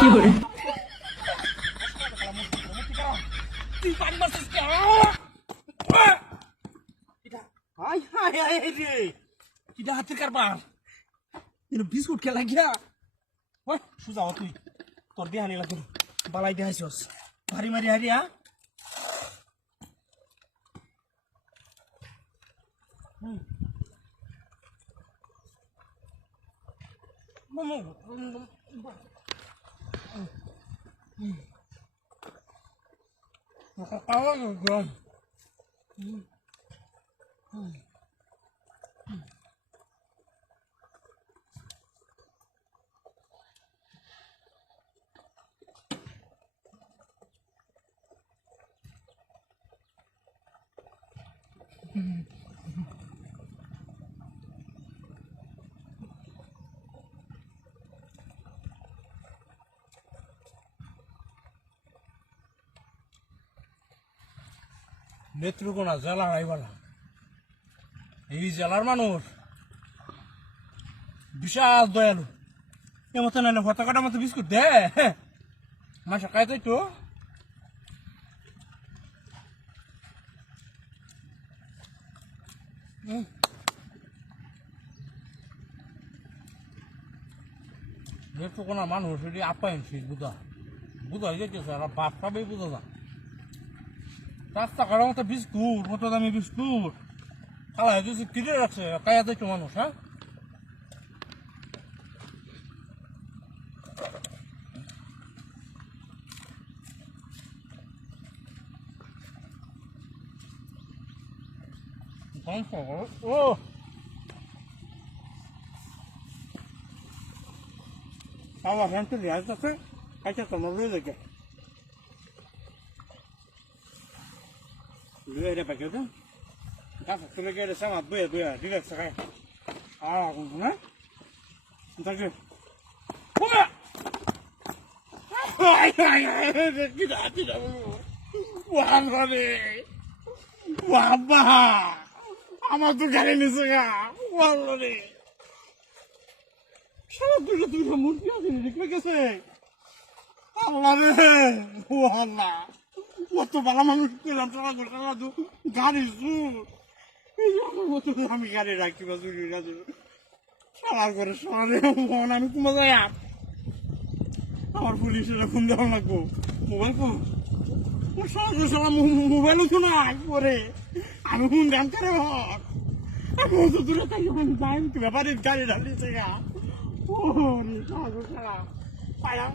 তুই পানি মারছিস কে? হাই হাই হাই রে, কিটা হাতের কারবার? বিস্কুট খেলা গিয়া ওই সুজা তুই তোর দিয়ে হানি লাগলো বালাই দেখাইছস ভারি মারি হারিয়া নেত্রকোনা জেলা রাইবালা এই জেলার মানুষ বিশাল দয়ালু এমতো নাইলে হতা কাটা মতো বিস্কুট দে মাসা খাই তাই তো নেত্রকোনা মানুষ এটি আপ্যায়ন শীত বুধা বুধা যেতেছে আর বাপ খাবেই বুঝা না রাস্তা কাটার মতো বিস্কুট কত দামি বিস্কুট খালা হয়েছে কিনে রাখছে কায়া দেখছো মানুষ হ্যাঁ ও আমার হ্যান্ড রিয়াজ আছে কাছে তোমার রয়ে দেখে Lưỡi đây phải kéo chứ. Ta phải cái kia là sao mà bưởi đi được sao cái. Cũng đấy. Ta kìa. Ôi mẹ. Ai cái đã. Wah rồi. Wah ba. আমার তো গাড়ি নিছে গা wah rồi. সারা তুই মূর্তি আছে দেখবে গেছে আল্লাহ রে ও আল্লাহ কত ভালো মানুষ পেলাম সারা গাড়ি আমি গাড়ি রাখি বা চুরি রাখি সারার করে শহরে আমি তোমার যাই আমার পুলিশের ফোন দেওয়া লাগবো মোবাইল ফোন সারা মোবাইলও তো না পরে আমি ফোন দেন করে আমি অত দূরে থাকি যাই ব্যাপারে গাড়ি ঢালিছে গা ও রে সারা পায়া